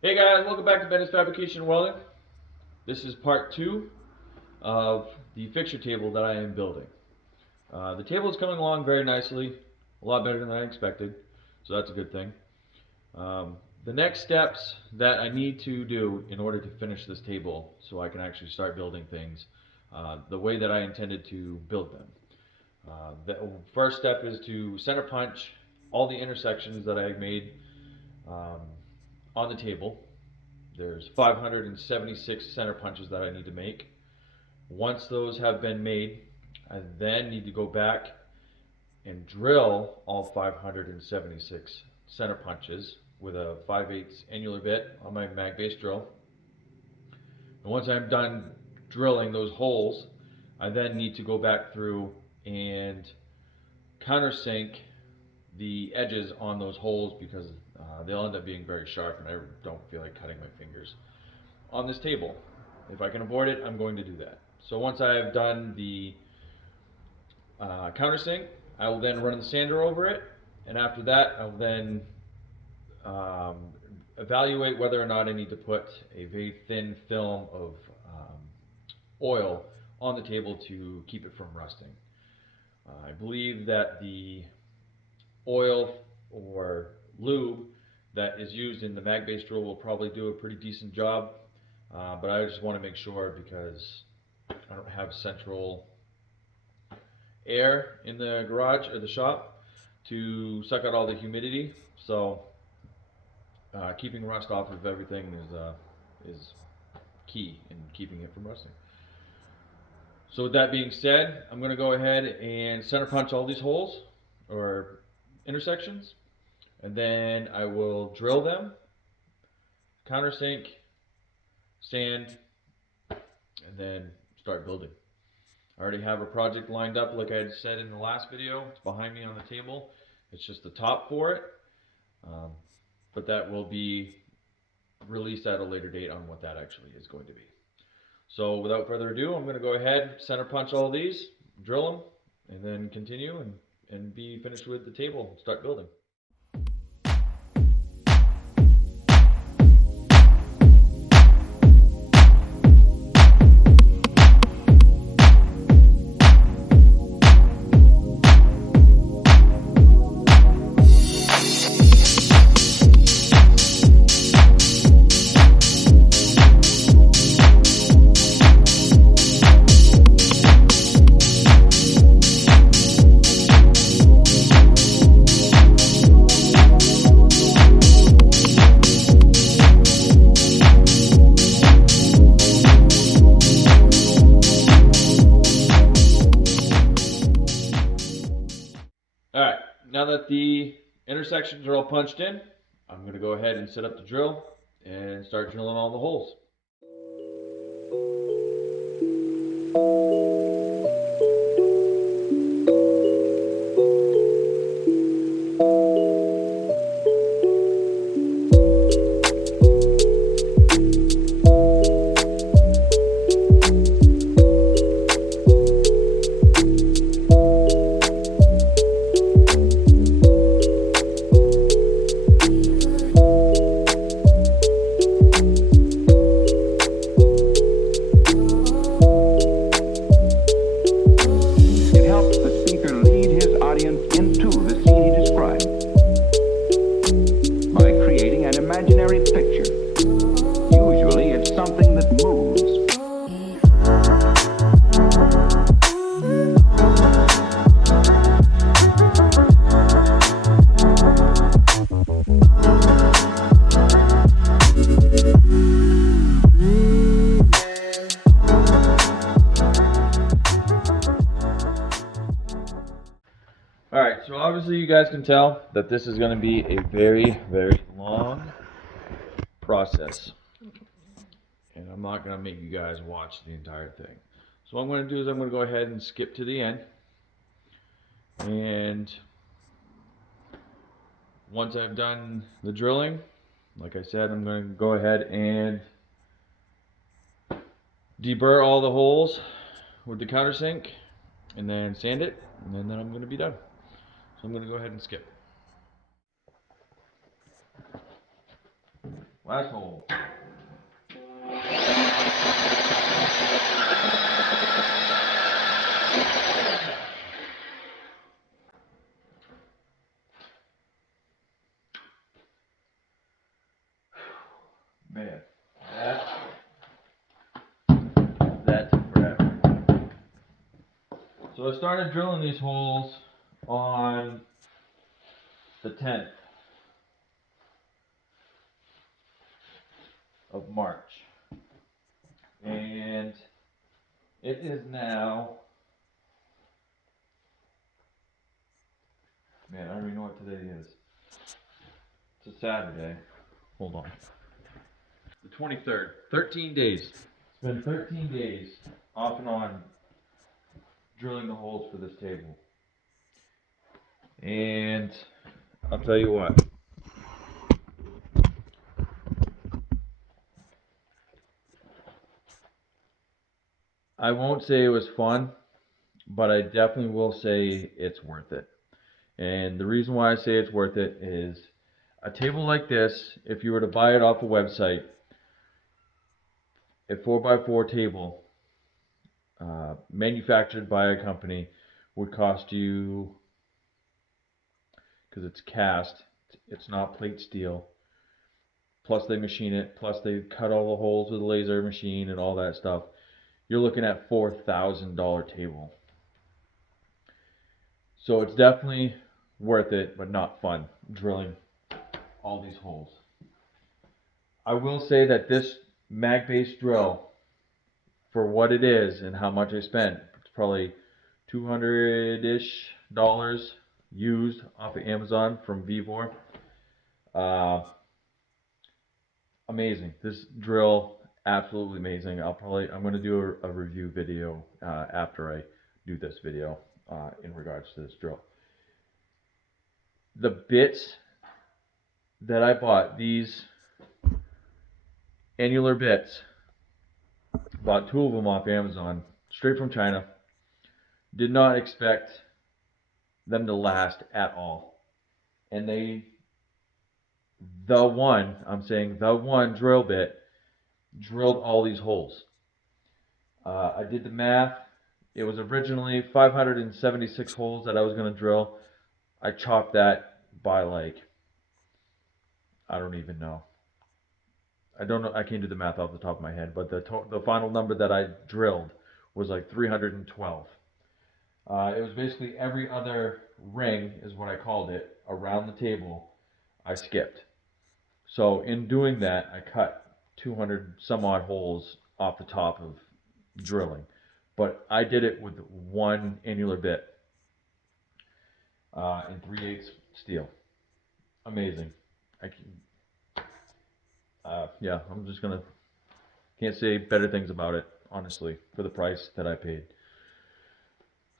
Hey guys, welcome back to Ben's Fabrication and Welding. This is part 2 of the fixture table that I am building. The table is coming along very nicely, a lot better than I expected, so that's a good thing. The next steps that I need to do in order to finish this table so I can actually start building things the way that I intended to build them. The first step is to center punch all the intersections that I made um, on the table. There's 576 center punches that I need to make. Once those have been made, I then need to go back and drill all 576 center punches with a 5/8 annular bit on my mag base drill. And once I'm done drilling those holes, I then need to go back through and countersink the edges on those holes because they'll end up being very sharp and I don't feel like cutting my fingers on this table. If I can avoid it, I'm going to do that. So once I have done the countersink, I will then run the sander over it, and after that, I will then um, evaluate whether or not I need to put a very thin film of oil on the table to keep it from rusting. I believe that the oil or lube that is used in the mag base drill will probably do a pretty decent job, but I just want to make sure because I don't have central air in the garage or the shop to suck out all the humidity. So keeping rust off of everything is key in keeping it from rusting. So with that being said, I'm going to go ahead and center punch all these holes or intersections, and then I will drill them, countersink, sand, and then start building. I already have a project lined up like I had said in the last video. It's behind me on the table. It's just the top for it, but that will be released at a later date on what that actually is going to be. So without further ado, I'm going to go ahead, center punch all these, drill them, and then continue and be finished with the table and start building. Alright, now that the intersections are all punched in, I'm going to go ahead and set up the drill and start drilling all the holes. Alright, so obviously you guys can tell that this is going to be a very, very long process. And I'm not going to make you guys watch the entire thing. So what I'm going to do is I'm going to go ahead and skip to the end. And once I've done the drilling, like I said, I'm going to go ahead and deburr all the holes with the countersink and then sand it, and then I'm going to be done. So I'm going to go ahead and skip. Last hole. Man, that took forever. So I started drilling these holes on the 10th of March. And it is now, man, I don't even know what today is. It's a Saturday. Hold on. The 23rd. 13 days. It's been 13 days off and on drilling the holes for this table. And I'll tell you what. I won't say it was fun, but I definitely will say it's worth it. And the reason why I say it's worth it is a table like this, if you were to buy it off a website, a 4x4 table, manufactured by a company, would cost you, because it's cast, it's not plate steel, plus they machine it, plus they cut all the holes with a laser machine and all that stuff, you're looking at $4,000 table. So it's definitely worth it, but not fun, drilling all these holes. I will say that this mag-based drill, for what it is and how much I spent, it's probably $200-ish used off of Amazon from Vivor. Amazing. This drill, absolutely amazing. I'm going to do a review video after I do this video in regards to this drill. The bits that I bought, these annular bits, bought 2 of them off Amazon, straight from China. Did not expect them to last at all. And the one drill bit drilled all these holes. I did the math. It was originally 576 holes that I was going to drill. I chopped that by like, I don't even know. I don't know. I can't do the math off the top of my head, but the final number that I drilled was like 312. It was basically every other ring, is what I called it, around the table, I skipped. So in doing that, I cut 200 some odd holes off the top of drilling. But I did it with one annular bit and 3/8 steel. Amazing. Yeah, I'm just gonna, can't say better things about it, honestly, for the price that I paid.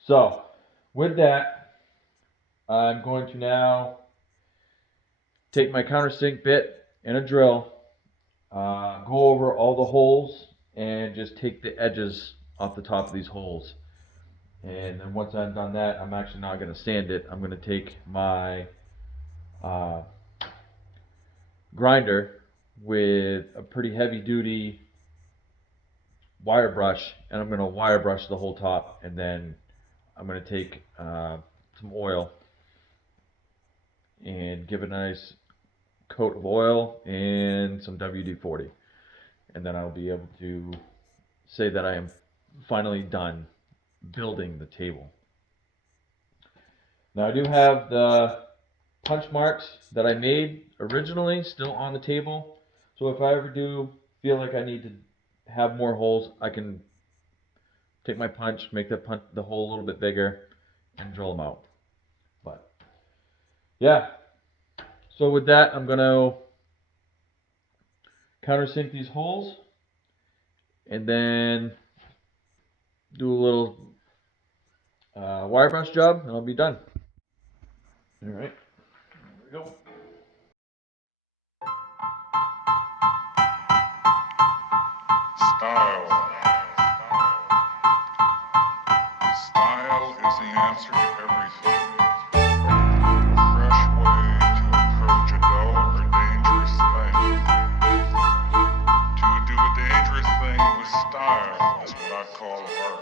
So, with that, I'm going to now take my countersink bit and a drill, go over all the holes, and just take the edges off the top of these holes. And then once I've done that, I'm actually not going to sand it. I'm going to take my grinder with a pretty heavy duty wire brush, and I'm going to wire brush the whole top, and then I'm going to take some oil and give it a nice coat of oil and some WD-40, and then I'll be able to say that I am finally done building the table. Now I do have the punch marks that I made originally still on the table, so if I ever do feel like I need to have more holes, I can take my punch, make the hole a little bit bigger, and drill them out. But yeah, so with that, I'm going to countersink these holes and then do a little wire brush job, and I'll be done. All right, here we go. Style is the answer to everything. A fresh way to approach a dull or dangerous thing. call art.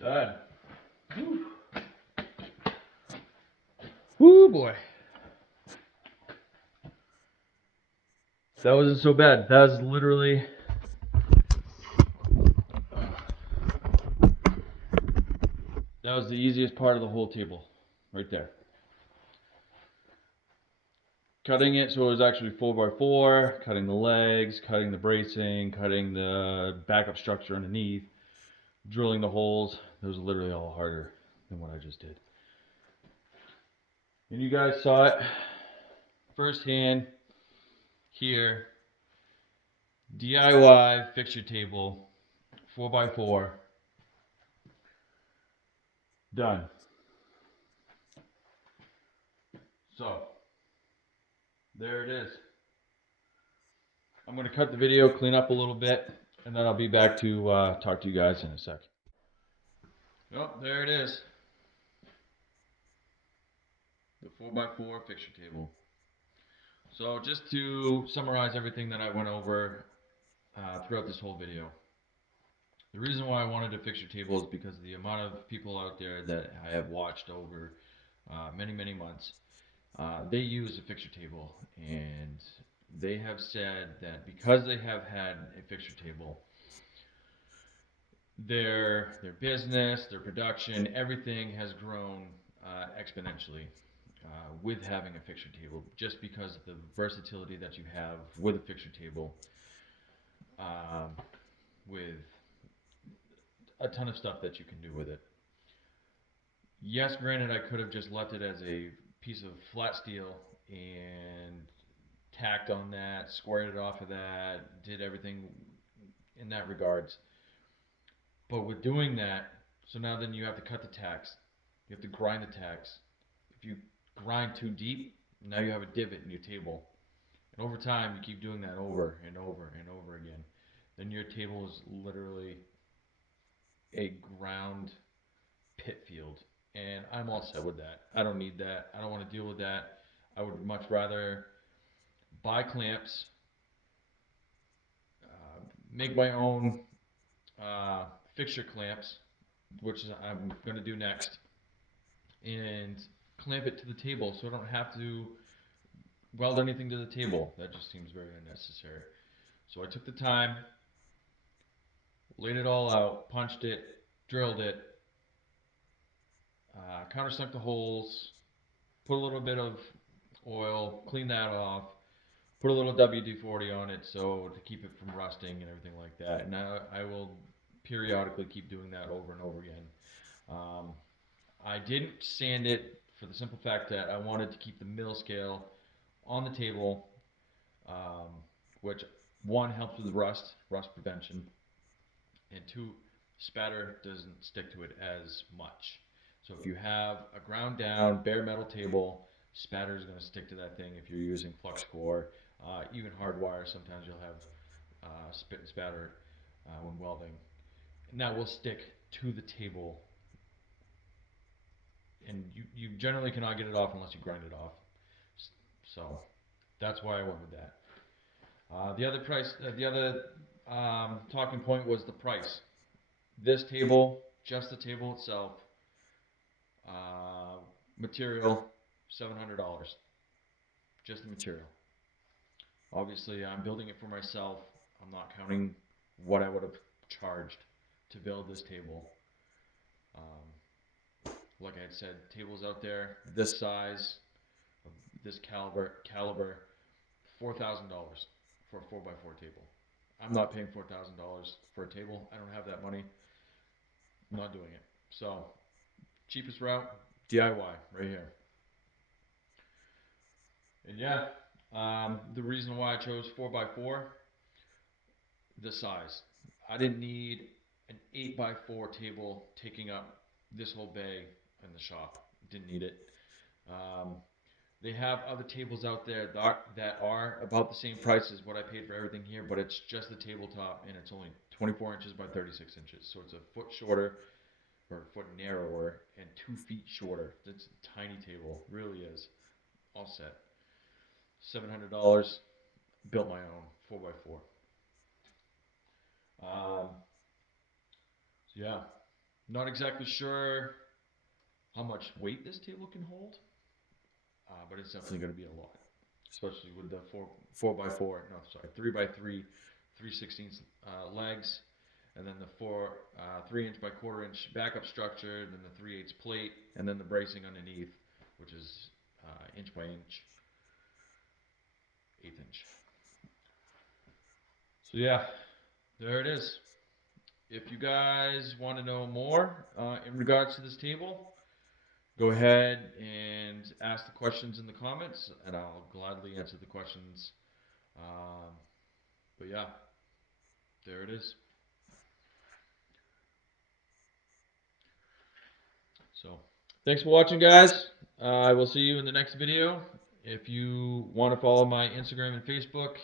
Done. Woo boy. That wasn't so bad. That was literally the easiest part of the whole table. Right there. Cutting it so it was actually 4x4, cutting the legs, cutting the bracing, cutting the backup structure underneath, drilling the holes. It was literally all harder than what I just did. And you guys saw it firsthand here. DIY fixture table, 4x4, done. So, there it is. I'm going to cut the video, clean up a little bit, and then I'll be back to talk to you guys in a sec. Oh, there it is. The 4x4 fixture table. So just to summarize everything that I went over throughout this whole video. The reason why I wanted a fixture table is because of the amount of people out there that I have watched over many months. They use a fixture table, and they have said that because they have had a fixture table, their business, their production, everything has grown exponentially with having a fixture table, just because of the versatility that you have with a fixture table, with a ton of stuff that you can do with it. Yes, granted, I could have just left it as a piece of flat steel and tacked on that, squared it off of that, did everything in that regards. But with doing that, so now then you have to cut the tacks, you have to grind the tacks. If you grind too deep, now you have a divot in your table. And over time, you keep doing that over and over and over again. Then your table is literally a ground pit field. And I'm all set with that. I don't need that. I don't want to deal with that. I would much rather buy clamps, make my own fixture clamps, which I'm going to do next, and clamp it to the table so I don't have to weld anything to the table. That just seems very unnecessary. So I took the time, laid it all out, punched it, drilled it, countersunk the holes, put a little bit of oil, clean that off, put a little WD-40 on it so to keep it from rusting and everything like that. And I will periodically keep doing that over and over again. I didn't sand it for the simple fact that I wanted to keep the mill scale on the table, which one, helps with rust prevention, and two, spatter doesn't stick to it as much. So if you have a ground down bare metal table, spatter is going to stick to that thing. If you're using flux core, even hard wire, sometimes you'll have spit and spatter when welding, and that will stick to the table. And you generally cannot get it off unless you grind it off. So that's why I went with that. The other talking point was the price. This table, just the table itself, material, $700. Just the material. Obviously, I'm building it for myself. I'm not counting what I would have charged to build this table. Like I had said, tables out there this size, this caliber, $4,000 for a 4x4 table. I'm not paying $4,000 for a table. I don't have that money. I'm not doing it. So, cheapest route, DIY, right here. And yeah, the reason why I chose 4x4, the size. I didn't need an 8x4 table taking up this whole bay in the shop. Didn't need it. Um, they have other tables out there that are about the same price as what I paid for everything here, but it's just the tabletop and it's only 24 inches by 36 inches. So it's a foot shorter or a foot narrower and 2 feet shorter. It's a tiny table, really is. All set. $700. Built my own 4x4. So yeah, not exactly sure how much weight this table can hold, but it's definitely going to be a lot, especially with the 3x3, 3/16 legs, and then the 3 inch by quarter inch backup structure, then the 3/8 plate, and then the bracing underneath, which is inch by inch, 1/8 inch. So yeah, there it is. If you guys want to know more in regards to this table, go ahead and ask the questions in the comments, and I'll gladly answer the questions. But yeah, there it is. So, thanks for watching, guys. I will see you in the next video. If you want to follow my Instagram and Facebook,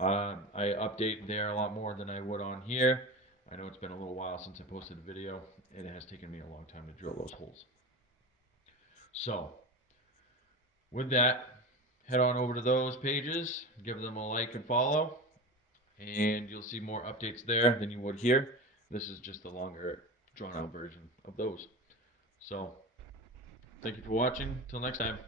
I update there a lot more than I would on here. I know it's been a little while since I posted a video. It has taken me a long time to drill those holes. So, with that, head on over to those pages, give them a like and follow, and you'll see more updates there than you would here. This is just the longer, drawn out version of those. So, thank you for watching. Till next time.